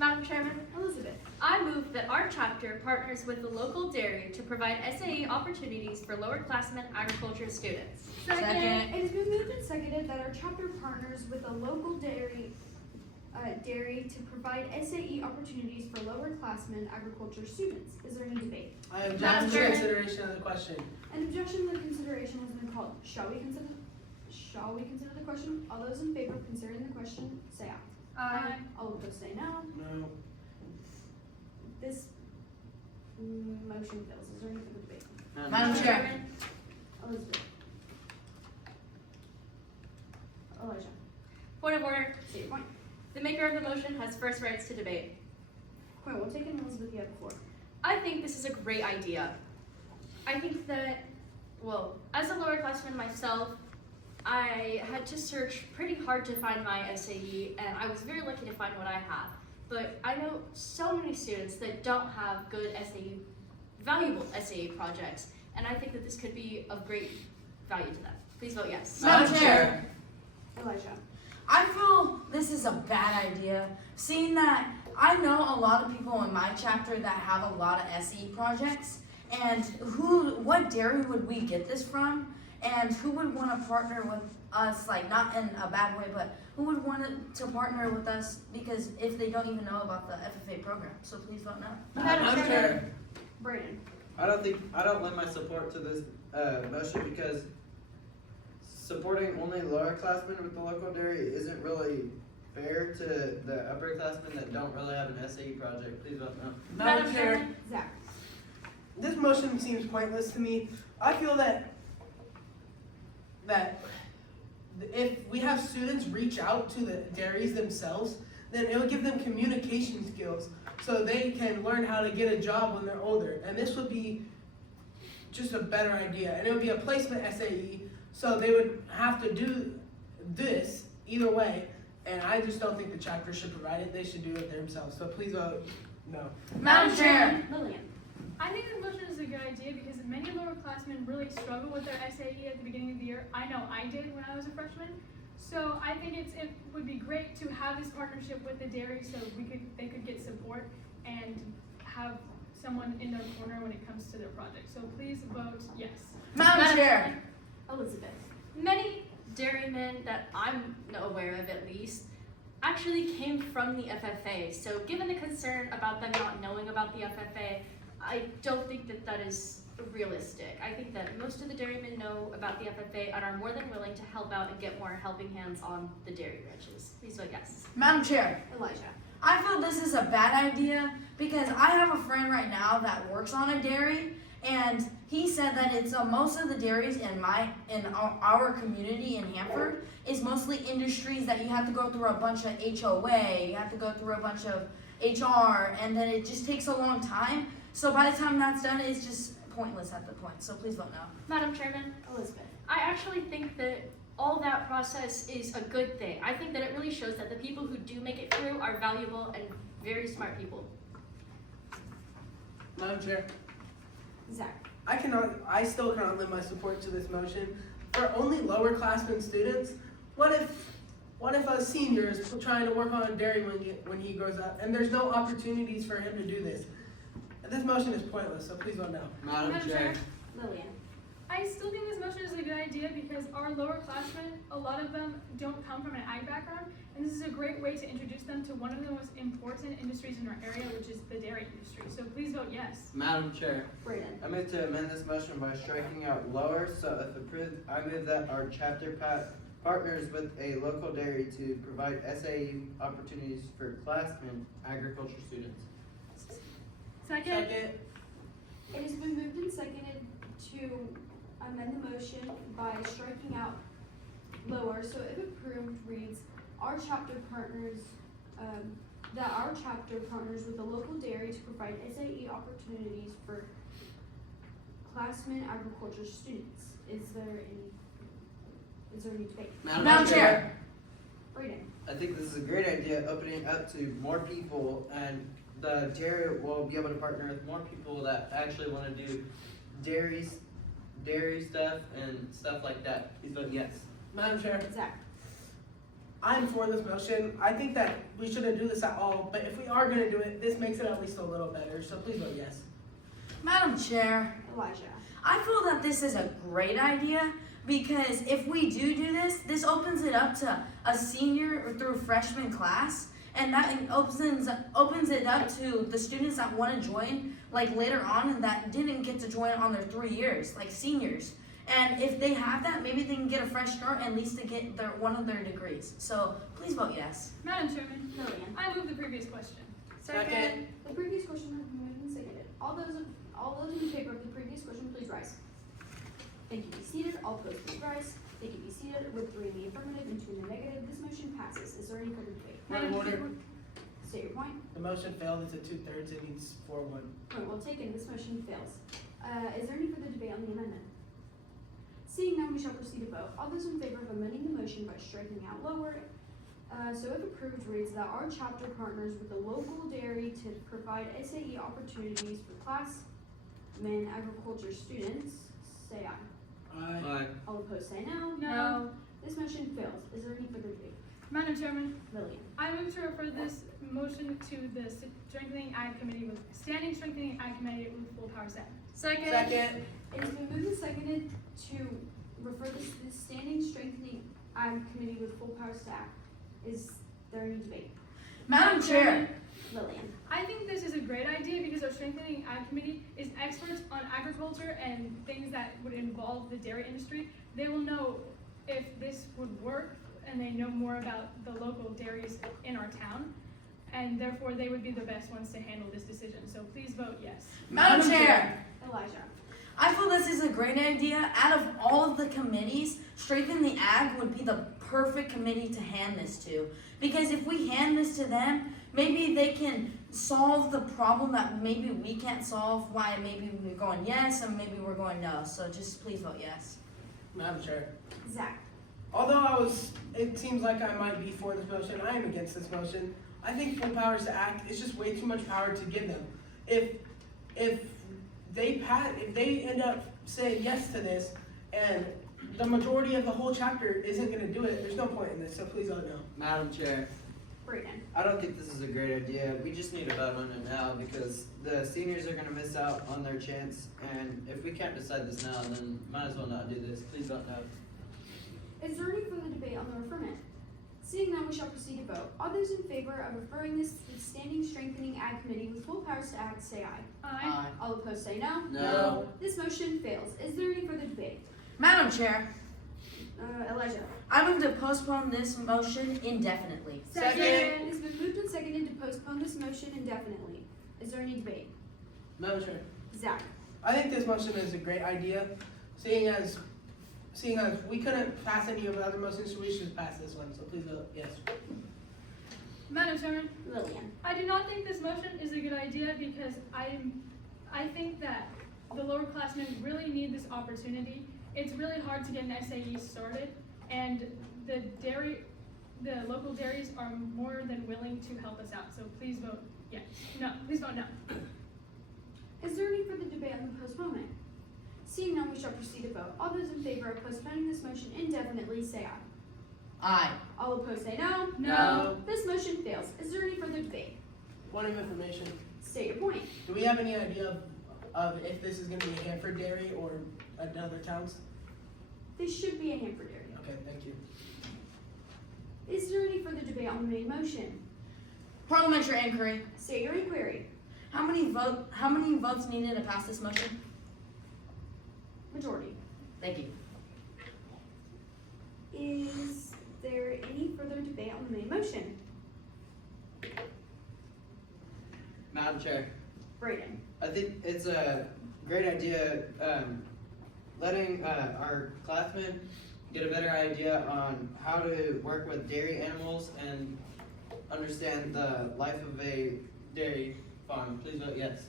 Madam Chairman, Elizabeth. I move that our chapter partners with the local dairy to provide SAE opportunities for lower-classmen agriculture students. Second. It has been moved and seconded that our chapter partners with a local dairy to provide SAE opportunities for lower-classmen agriculture students. Is there any debate? I object Madam to Chairman. consideration of the question. An objection to the consideration has been called. Shall we consider the question? All those in favor of considering the question, say aye. Aye. All of those say no. No. This motion fails. Is there any further debate? Madam Chair. Elizabeth. Elijah. Point of order. Say your point. The maker of the motion has first rights to debate. Point well taken. Elizabeth, you have the floor. I think this is a great idea. I think that, well, as a lower-classman myself, I had to search pretty hard to find my SAE, and I was very lucky to find what I have. But I know so many students that don't have good SAE, valuable SAE projects, and I think that this could be of great value to them. Please vote yes. Madam Chair, Elijah. I feel this is a bad idea, seeing that I know a lot of people in my chapter that have a lot of SE projects, and what dairy would we get this from? And who would want to partner with us, like not in a bad way, but who would want to partner with us because if they don't even know about the FFA program? So please vote no. Madam Chair. Brayden. I don't lend my support to this motion because supporting only lower-classmen with the local dairy isn't really fair to the upperclassmen that don't really have an SAE project. Please vote no. Madam Chair, Zach. this motion seems pointless to me. I feel that if we have students reach out to the dairies themselves, then it will give them communication skills so they can learn how to get a job when they're older. And this would be just a better idea. And it would be a placement SAE, so they would have to do this either way. And I just don't think the chapter should provide it. They should do it themselves. So please vote no. Madam Chair. Lillian. I think this motion is a good idea because many lowerclassmen really struggle with their SAE at the beginning of the year. I know I did when I was a freshman. So I think it would be great to have this partnership with the dairy so they could get support and have someone in their corner when it comes to their project. So please vote yes. Madam Chair. Elizabeth. Many dairymen that I'm aware of, at least, actually came from the FFA. So given the concern about them not knowing about the FFA, I don't think that that is realistic. I think that most of the dairymen know about the FFA and are more than willing to help out and get more helping hands on the dairy ranches. Please vote yes. Madam Chair. Elijah. I feel this is a bad idea because I have a friend right now that works on a dairy, and he said that it's most of the dairies in our community in Hanford is mostly industries that you have to go through a bunch of HOA, you have to go through a bunch of HR, and then it just takes a long time. So by the time that's done, it's just pointless at the point. So please vote no. Madam Chairman, Elizabeth. I actually think that all that process is a good thing. I think that it really shows that the people who do make it through are valuable and very smart people. Madam Chair. Zach. I still cannot lend my support to this motion. For only lower-classmen students, what if a senior is trying to work on a dairy when he grows up, and there's no opportunities for him to do this? This motion is pointless, so please vote no. Madam Chair. Lillian. I still think this motion is a good idea because our lowerclassmen, a lot of them don't come from an ag background, and this is a great way to introduce them to one of the most important industries in our area, which is the dairy industry. So please vote yes. Madam Chair. Brayden. I move to amend this motion by striking out lower, so if approved, I move that our chapter partners with a local dairy to provide SAE opportunities for classmen agriculture students. Second. It has been moved and seconded to amend the motion by striking out lower. So if approved, reads our chapter partners with a local dairy to provide SAE opportunities for classmen agriculture students. Is there any debate? Madam Chair. Brayden. I think this is a great idea, opening up to more people, and the dairy will be able to partner with more people that actually want to do dairy stuff and stuff like that. Please vote yes. Madam Chair. Zach. I'm for this motion. I think that we shouldn't do this at all, but if we are gonna do it, this makes it at least a little better, so please vote yes. Madam Chair, Elijah. I feel that this is a great idea because if we do this, this opens it up to a senior through freshman class, and that opens it up to the students that want to join like later on and that didn't get to join on their 3 years, like seniors. And if they have that, maybe they can get a fresh start and at least to get one of their degrees. So please vote yes. Madam Chairman, Lillian. I move the previous question. Second. The previous question has been moved and seconded. All those in favor of the previous question, please rise. Thank you, be seated. All opposed, please rise. Thank you, be seated. With 3 in the affirmative and 2 in the negative, this motion passes. Is there any further debate? Point of order. State your point. The motion failed. It's a 2/3. It needs 4-1. Point well taken. This motion fails. Is there any further debate on the amendment? Seeing none, we shall proceed to vote. All those in favor of amending the motion by striking out lower, so if approved, reads that our chapter partners with the local dairy to provide SAE opportunities for classmen agriculture students, say aye. Aye. All opposed, say no. No. This motion fails. Is there any further debate? Madam Chairman, Lillian. I move to refer this motion to the Strengthening Ag Committee with Standing Strengthening Ag Committee with full power set. Second. Second. It has been moved and seconded to refer this to the Standing Strengthening Ag Committee with full powers to act. Is there any debate? Madam Chair, Lillian. I think this is a great idea because our Strengthening Ag Committee is experts on agriculture and things that would involve the dairy industry. They will know if this would work and they know more about the local dairies in our town. And therefore, they would be the best ones to handle this decision. So please vote yes. Madam Chair, Elijah. I feel this is a great idea. Out of all of the committees, Strengthen the Ag would be the perfect committee to hand this to. Because if we hand this to them, maybe they can solve the problem that maybe we can't solve, why maybe we're going yes and maybe we're going no. So just please vote yes. Madam Chair. Zach. Although it seems like I might be for this motion, I am against this motion. I think full powers to act is just way too much power to give them. If they end up saying yes to this, and the majority of the whole chapter isn't going to do it, there's no point in this. So please vote no. Madam Chair, Brayden. I don't think this is a great idea. We just need to vote on it now because the seniors are gonna miss out on their chance, and if we can't decide this now, then might as well not do this. Please vote no. Is there any further debate on the referment? Seeing none, we shall proceed to vote. All those in favor of referring this to the Standing Strengthening Ag Committee with full powers to act, say aye. Aye. All opposed, say no. No. This motion fails. Is there any further debate? Madam Chair, Elijah. I move to postpone this motion indefinitely. Second. It has been moved and seconded to postpone this motion indefinitely. Is there any debate? Madam Chair. Zach. I think this motion is a great idea, seeing as we couldn't pass any of the other motions, so we should pass this one. So please vote yes. Madam Chairman, Lillian. I do not think this motion is a good idea because I think that the lower classmen really need this opportunity. It's really hard to get an SAE started, and the local dairies are more than willing to help us out. So please vote yes. No, please vote no. Is there any further debate on the postponement? Seeing none, we shall proceed to vote. All those in favor of postponing this motion indefinitely, say aye. Aye. All opposed, say no. No. This motion fails. Is there any further debate? Point of information. State your point. Do we have any idea of if this is going to be a Hanford dairy or another towns? This should be a Hanford area. Okay, thank you. Is there any further debate on the main motion? Parliamentary inquiry. State your inquiry. How many votes needed to pass this motion? Majority. Thank you. Is there any further debate on the main motion? Madam Chair, Brayden. I think it's a great idea, letting our classmen get a better idea on how to work with dairy animals and understand the life of a dairy farm. Please vote yes.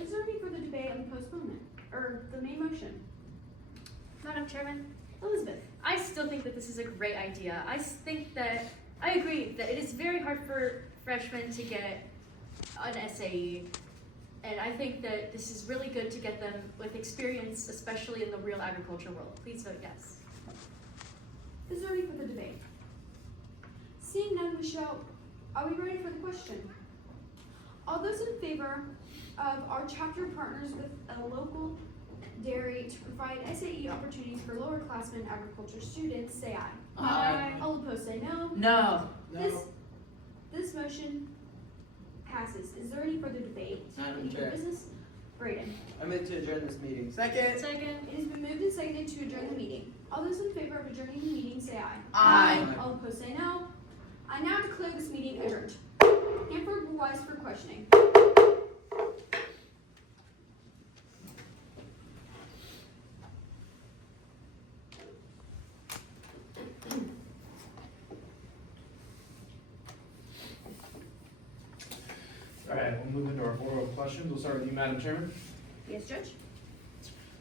Is there any further debate on the postponement, or the main motion? Madam Chairman, Elizabeth. I still think that this is a great idea. I agree that it is very hard for freshmen to get an SAE, and I think that this is really good to get them with experience, especially in the real agriculture world. Please vote yes. Is there any further debate? Seeing none, are we ready for the question? All those in favor of our chapter partners with a local dairy to provide SAE opportunities for lower classmen agriculture students, say aye. Aye. All opposed say no. No. This motion passes. Is there any further debate? Madam Any new Chair. business? Braden. I move to adjourn this meeting. Second. Second. It has been moved and seconded to adjourn the meeting. All those in favor of adjourning the meeting say aye. Aye. All opposed say no. I now declare this meeting adjourned. Hanford will rise for questioning. All right, we'll move into our oral questions. We'll start with you, Madam Chairman. Yes, Judge?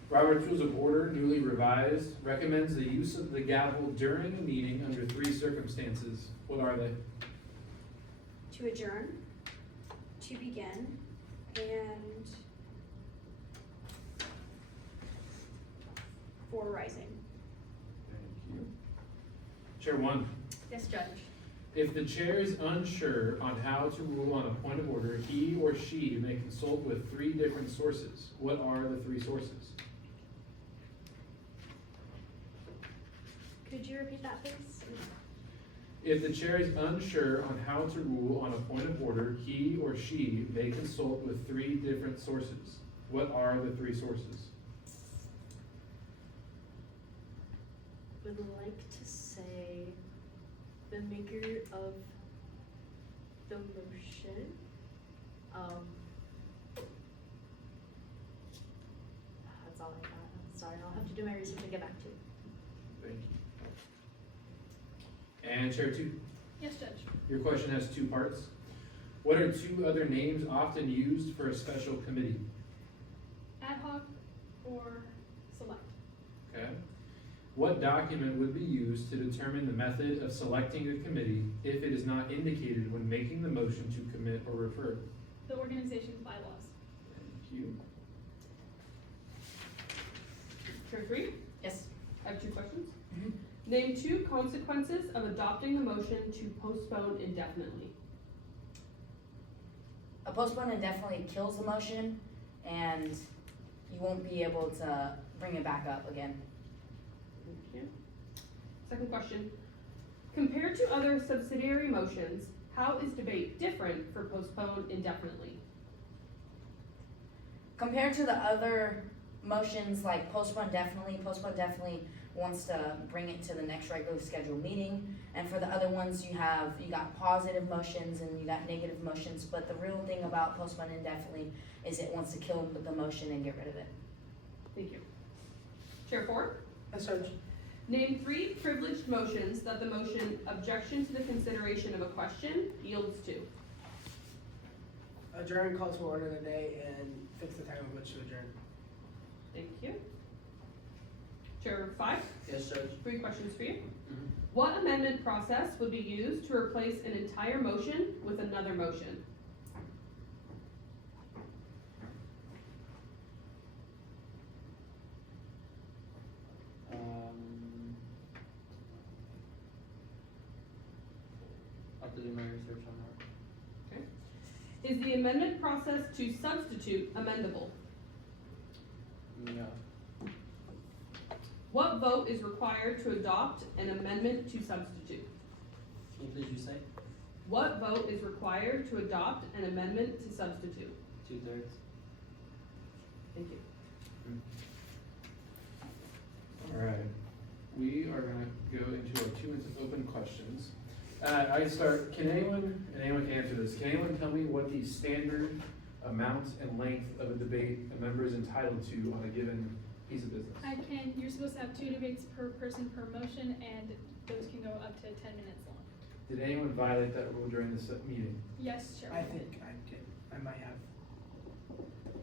Robert Rules of Order, newly revised, recommends the use of the gavel during a meeting under 3 circumstances. What are they? To adjourn, to begin, and for rising. Thank you. Chair 1. Yes, Judge. If the chair is unsure on how to rule on a point of order, he or she may consult with 3 different sources. What are the 3 sources? Could you repeat that, please? If the chair is unsure on how to rule on a point of order, he or she may consult with 3 different sources. What are the 3 sources? Would like to say the maker of the motion. That's all I got. I'm sorry, I'll have to do my research and get back to you. Thank you. And Chair 2, Yes, Judge. your question has 2 parts. What are 2 other names often used for a special committee? Ad hoc or select? Okay. What document would be used to determine the method of selecting a committee if it is not indicated when making the motion to commit or refer? The organization's bylaws. Thank you. Chair 3, Yes. I have 2 questions. Mhm. Name 2 consequences of adopting the motion to postpone indefinitely. A postpone indefinitely kills the motion, and you won't be able to bring it back up again. Thank you. Second question. Compared to other subsidiary motions, how is debate different for postpone indefinitely? Compared to the other motions like postpone definitely wants to bring it to the next regularly scheduled meeting. And for the other ones, you got positive motions and you got negative motions. But the real thing about postpone indefinitely is it wants to kill the motion and get rid of it. Thank you. Chair 4, Yes, Judge. name 3 privileged motions that the motion objection to the consideration of a question yields to. Adjourn, calls for order of the day, and fix the time of which to adjourn. Thank you. Chair 5, Yes, Judge. 3 questions for you. Mhm. What amendment process would be used to replace an entire motion with another motion? I'll have to do my research on that. Is the amendment process to substitute amendable? No. What vote is required to adopt an amendment to substitute? Can you please restate? What vote is required to adopt an amendment to substitute? 2/3. Thank you. All right. We are gonna go into our 2 minutes of open questions. I start, can anyone can answer this, can anyone tell me what the standard amount and length of a debate a member is entitled to on a given piece of business? You're supposed to have 2 debates per person per motion, and those can go up to 10 minutes long. Did anyone violate that rule during this meeting? Yes, Chair. I think I did. I might have.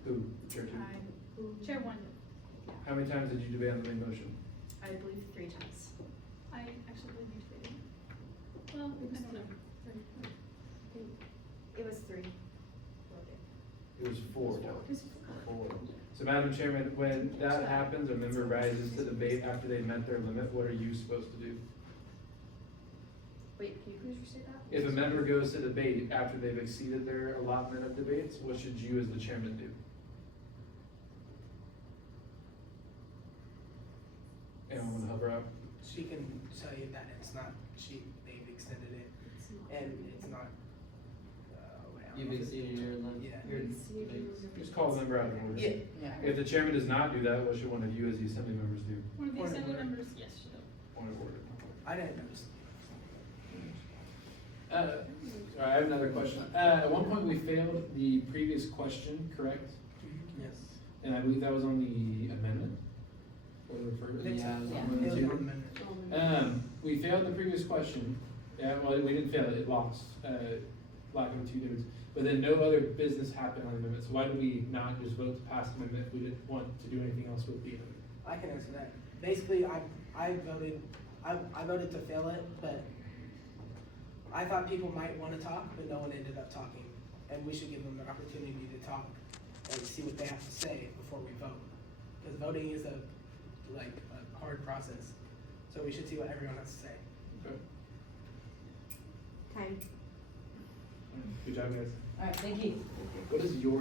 Who? Chair 2? Chair 1. How many times did you debate on the main motion? I believe 3 times. I actually believe you debated. Well, I don't know. It was 3. It was 4. It was 4. So Madam Chairman, when that happens, a member rises to debate after they met their limit, what are you supposed to do? Wait, can you please restate that? If a member goes to debate after they've exceeded their allotment of debates, what should you as the chairman do? Anyone want to hover up? She can tell you that it's not, they've extended it, and it's not, You've exceeded your limit. Yeah. Just call a member out of order. Yeah. If the chairman does not do that, what should one of you as the assembly members do? One of the Point of assembly order. members, yes, should have. Point of order. I didn't notice. All right, I have another question. At one point, we failed the previous question, correct? Yes. And I believe that was on the amendment? Or the refer- think so. yeah, it was on It one was and two. on the amendment. We failed the previous question. Yeah, well, we didn't fail it, it lost, lack of 2 thirds. But then no other business happened on the amendment, so why did we not just vote to pass the amendment if we didn't want to do anything else with the amendment? I can answer that. Basically, I voted to fail it, but I thought people might want to talk, but no one ended up talking. And we should give them the opportunity to talk and see what they have to say before we vote. Because voting is a hard process. So we should see what everyone has to say. Okay. Time. Good job, guys. Alright, thank you. What is your